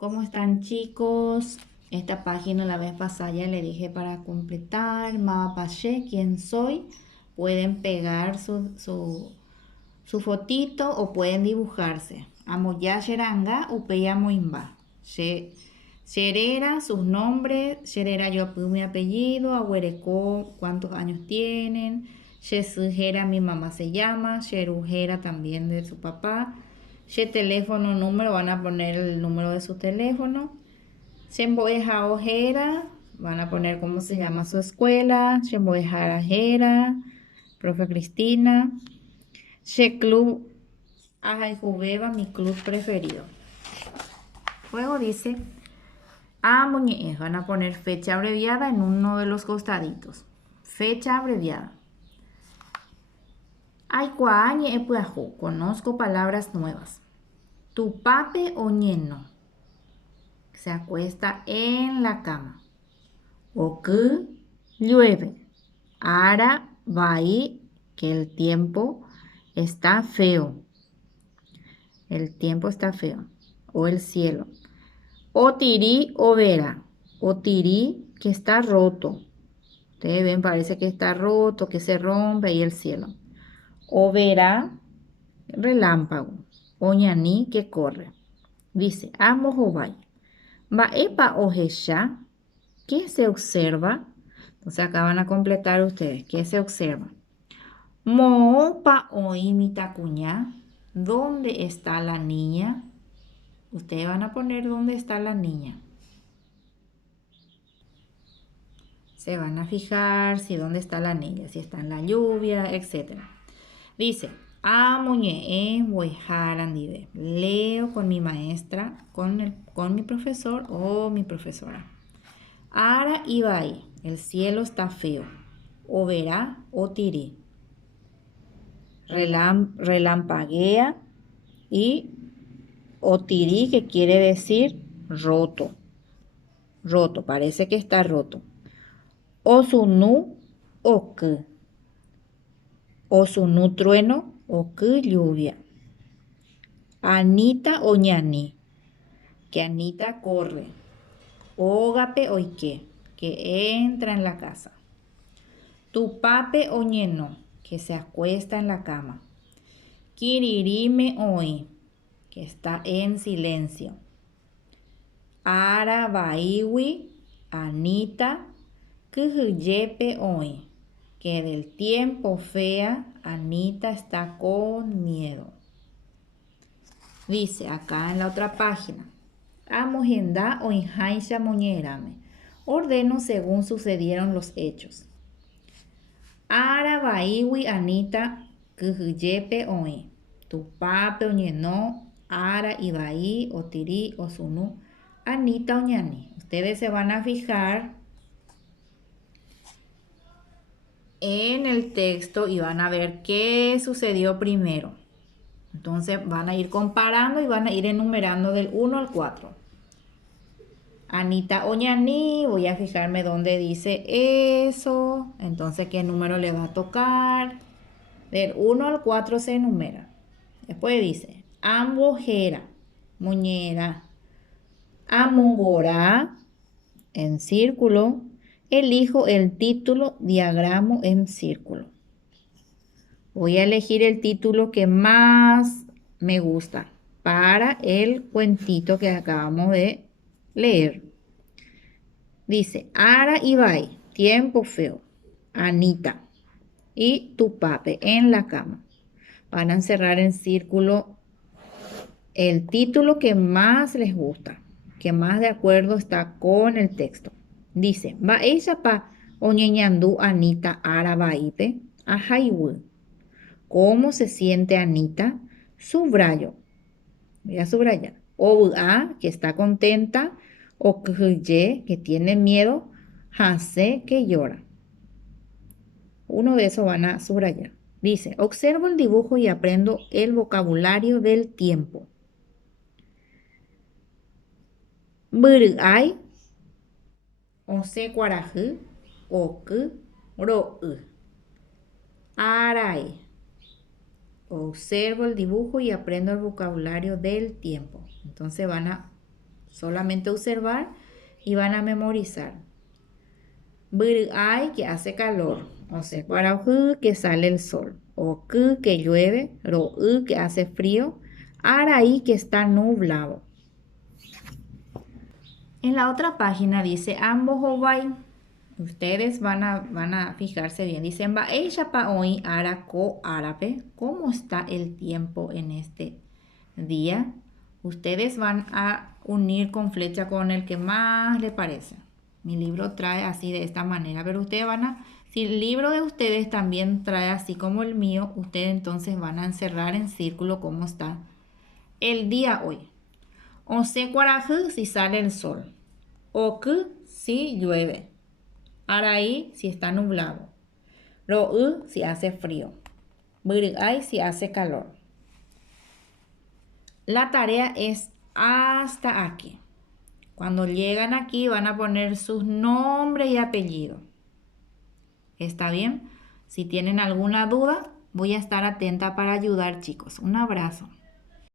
¿Cómo están, chicos? Esta página la vez pasada ya le dije para completar Mapache, quién soy. Pueden pegar su fotito o pueden dibujarse. Amoya Sheranga, Upeya Moimba. Sherera, sus nombres. Sherera, yo mi apellido. Agüerecó, cuántos años tienen. Shesujera, mi mamá se llama. Sherujera también de su papá. She teléfono, número, van a poner el número de su teléfono. Shemboeja Ojera, van a poner cómo se llama su escuela. Shemboeja Ajera, profe Cristina. She club Ajayjubeba, mi club preferido. Luego dice, Muñees, van a poner fecha abreviada en uno de los costaditos. Fecha abreviada. Aikuaañe epuajú, conozco palabras nuevas. Tu pape oñeno. Se acuesta en la cama. O que llueve. Ara vai, que el tiempo está feo. El tiempo está feo. O el cielo. O tirí o vera. O tirí que está roto. Ustedes ven, parece que está roto, que se rompe y el cielo. O verá, relámpago. O ñaní que corre. Dice, amo jovay. Va epa ojesha. ¿Qué se observa? Entonces acá van a completar ustedes. ¿Qué se observa? Moopa oimita cuña. ¿Dónde está la niña? Ustedes van a poner dónde está la niña. Se van a fijar si dónde está la niña, si está en la lluvia, etc. Dice, leo con mi maestra, con mi profesor o mi profesora. Ara ibai, el cielo está feo. O verá o tiré. Relampaguea y otirí, que quiere decir roto. Roto, parece que está roto. Osunu ok. Osunu trueno ok lluvia. Anita o ñani, que Anita corre. Ógape oike, que entra en la casa. Tu pape oñeno, que se acuesta en la cama. Kiririme hoy, que está en silencio. Ara baiwi, Anita, kuhuyepe hoy, que del tiempo fea, Anita está con miedo. Dice acá en la otra página, Amojenda o inhaisha moñerame. Ordeno según sucedieron los hechos. Ara baiwi Anita, kuhuyepe hoy. Tu pape oñeno, ara ibai, otiri, osunu, Anita oñani. Ustedes se van a fijar en el texto y van a ver qué sucedió primero. Entonces van a ir comparando y van a ir enumerando del 1 al 4. Anita oñani, voy a fijarme dónde dice eso. Entonces, ¿qué número le va a tocar? Del 1 al 4 se enumera. Después dice, ambojera, muñera, amongora, en círculo. Elijo el título, diagramo en círculo. Voy a elegir el título que más me gusta para el cuentito que acabamos de leer. Dice, Ara Ibai, tiempo feo. Anita y tu pape en la cama. Van a encerrar en círculo el título que más les gusta, que más de acuerdo está con el texto. Dice, va ella pa oñeñandú Anita Ara Baipe a Haiwu. ¿Cómo se siente Anita? Subrayo. Voy a subrayar. O-a, que está contenta. O que tiene miedo. Hase, que llora. Uno de esos van a subrayar. Dice, observo el dibujo y aprendo el vocabulario del tiempo. Murugay, once cuarajú, oku, ro. Aray. Observo el dibujo y aprendo el vocabulario del tiempo. Entonces van a Solamente observar y van a memorizar. Hay que hace calor. O sea, para que sale el sol. O que llueve. Ro que hace frío. Araí que está nublado. En la otra página dice ambos ovai. Ustedes van a fijarse bien. Dicen va ella pa hoy araco árabe. ¿Cómo está el tiempo en este día? Ustedes van a unir con flecha con el que más le parece. Mi libro trae así de esta manera, pero ustedes si el libro de ustedes también trae así como el mío, ustedes entonces van a encerrar en círculo cómo está el día hoy. O se cuarajú si sale el sol. O que si llueve. Araí si está nublado. Ro si hace frío. Ay si hace calor. La tarea es hasta aquí. Cuando llegan aquí van a poner sus nombres y apellidos. ¿Está bien? Si tienen alguna duda, voy a estar atenta para ayudar, chicos. Un abrazo.